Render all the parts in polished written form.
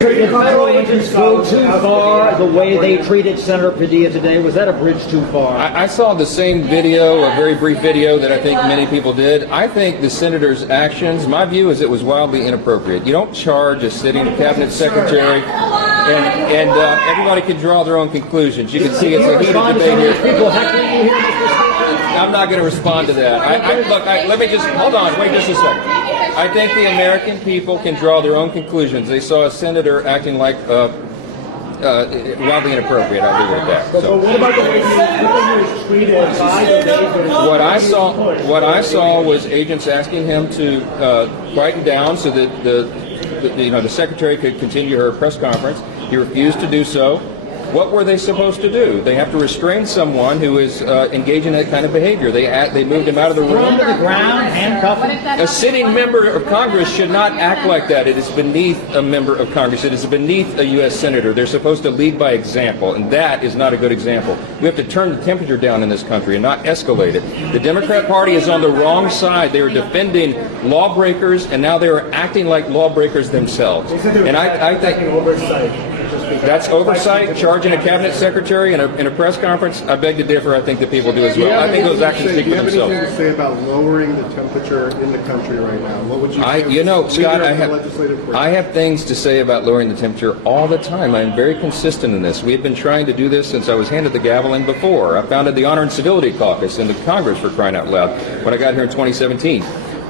Did federal agents go too far the way they treated Senator Padilla today? Was that a bridge too far? I saw the same video, a very brief video that I think many people did. I think the senator's actions, my view is it was wildly inappropriate. You don't charge a sitting cabinet secretary, and everybody can draw their own conclusions. You can see it's a heated debate here. I'm not going to respond to that. Look, let me just, hold on, wait just a second. I think the American people can draw their own conclusions. They saw a senator acting like wildly inappropriate. I'll leave it at that. But what about the way he was treated by the What I saw was agents asking him to quieten down so that the secretary could continue her press conference. He refused to do so. What were they supposed to do? They have to restrain someone who is engaging in that kind of behavior. They moved him out of the room. To the ground, handcuff him. A sitting member of Congress should not act like that. It is beneath a member of Congress. It is beneath a U.S. senator. They're supposed to lead by example, and that is not a good example. We have to turn the temperature down in this country and not escalate it. The Democrat Party is on the wrong side. They are defending lawbreakers, and now they are acting like lawbreakers themselves. And I think that's oversight. Charging a cabinet secretary in a press conference, I beg to differ. I think that people do as well. I think those actions speak for themselves. Do you have anything to say about lowering the temperature in the country right now? What would you say? Scott, I have things to say about lowering the temperature all the time. I am very consistent in this. We have been trying to do this since I was handed the gavel in before. I founded the Honor and Civility Caucus in the Congress, for crying out loud, when I got here in 2017.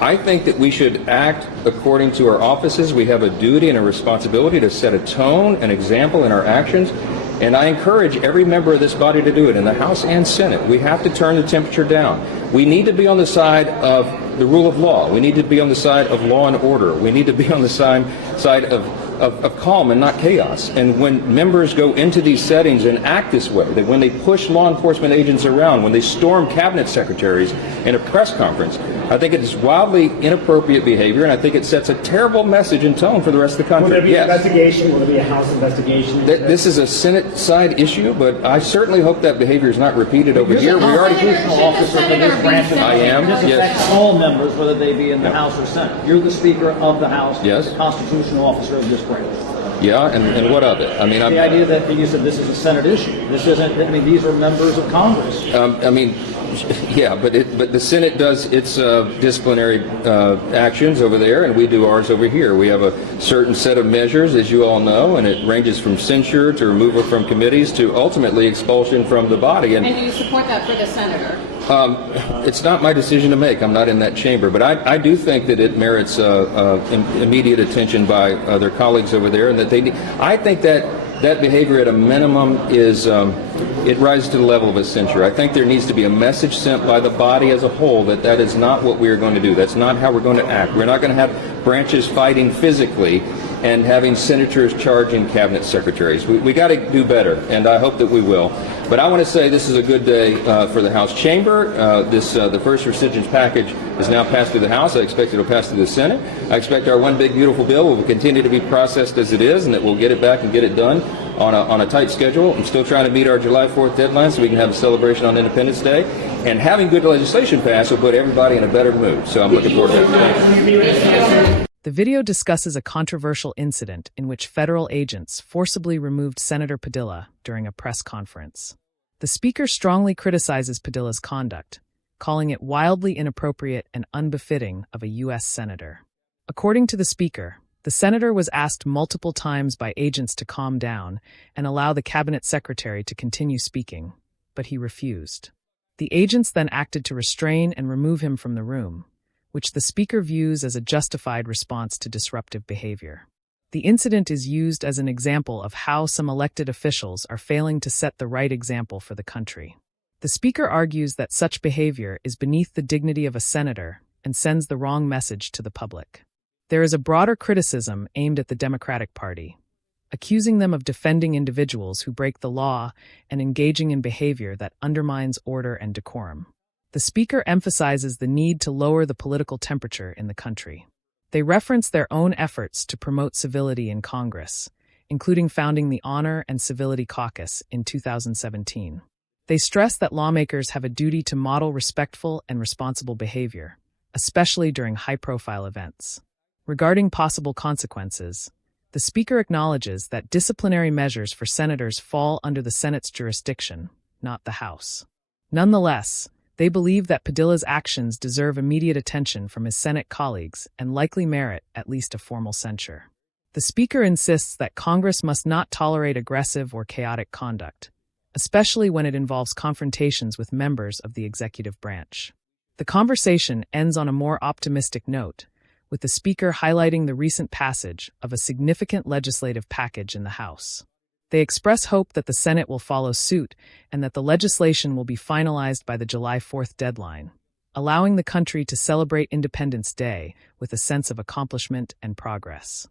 I think that we should act according to our offices. We have a duty and a responsibility to set a tone, an example in our actions, and I encourage every member of this body to do it, in the House and Senate. We have to turn the temperature down. We need to be on the side of the rule of law. We need to be on the side of law and order. We need to be on the side of calm and not chaos. And when members go into these settings and act this way, that when they push law enforcement agents around, when they storm cabinet secretaries in a press conference, I think it is wildly inappropriate behavior, and I think it sets a terrible message and tone for the rest of the country. Will there be an investigation? Will there be a House investigation? This is a Senate side issue, but I certainly hope that behavior is not repeated over here. We already constitutional officer for this branch. I am. This affects all members, whether they be in the House or Senate. You're the Speaker of the House. Yes. The constitutional officer of this branch. Yeah, and what of it? I mean, the idea that you said this is a Senate issue. This isn't. I mean, these are members of Congress. Yeah, but the Senate does its disciplinary actions over there, and we do ours over here. We have a certain set of measures, as you all know, and it ranges from censure to removal from committees to ultimately expulsion from the body. And do you support that for the senator? It's not my decision to make. I'm not in that chamber, but I do think that it merits immediate attention by their colleagues over there, and that they. I think that behavior, at a minimum, is it rises to the level of a censure. I think there needs to be a message sent by the body as a whole that is not what we are going to do. That's not how we're going to act. We're not going to have branches fighting physically and having senators charging cabinet secretaries. We got to do better, and I hope that we will. But I want to say this is a good day for the House chamber. The first rescissions package is now passed through the House. I expect it will pass through the Senate. I expect our one big beautiful bill will continue to be processed as it is, and that we'll get it back and get it done on a tight schedule. I'm still trying to meet our July 4th deadline so we can have a celebration on Independence Day. And having good legislation passed will put everybody in a better mood. So I'm looking forward to that. The video discusses a controversial incident in which federal agents forcibly removed Senator Padilla during a press conference. The speaker strongly criticizes Padilla's conduct, calling it wildly inappropriate and unbefitting of a U.S. senator. According to the speaker, the senator was asked multiple times by agents to calm down and allow the cabinet secretary to continue speaking, but he refused. The agents then acted to restrain and remove him from the room, which the speaker views as a justified response to disruptive behavior. The incident is used as an example of how some elected officials are failing to set the right example for the country. The speaker argues that such behavior is beneath the dignity of a senator and sends the wrong message to the public. There is a broader criticism aimed at the Democratic Party, accusing them of defending individuals who break the law and engaging in behavior that undermines order and decorum. The speaker emphasizes the need to lower the political temperature in the country. They reference their own efforts to promote civility in Congress, including founding the Honor and Civility Caucus in 2017. They stress that lawmakers have a duty to model respectful and responsible behavior, especially during high-profile events. Regarding possible consequences, The Speaker acknowledges that disciplinary measures for senators fall under the Senate's jurisdiction, not the House. Nonetheless, they believe that Padilla's actions deserve immediate attention from his Senate colleagues and likely merit at least a formal censure. The Speaker insists that Congress must not tolerate aggressive or chaotic conduct, especially when it involves confrontations with members of the executive branch. The conversation ends on a more optimistic note, with the Speaker highlighting the recent passage of a significant legislative package in the House. They express hope that the Senate will follow suit and that the legislation will be finalized by the July 4th deadline, allowing the country to celebrate Independence Day with a sense of accomplishment and progress.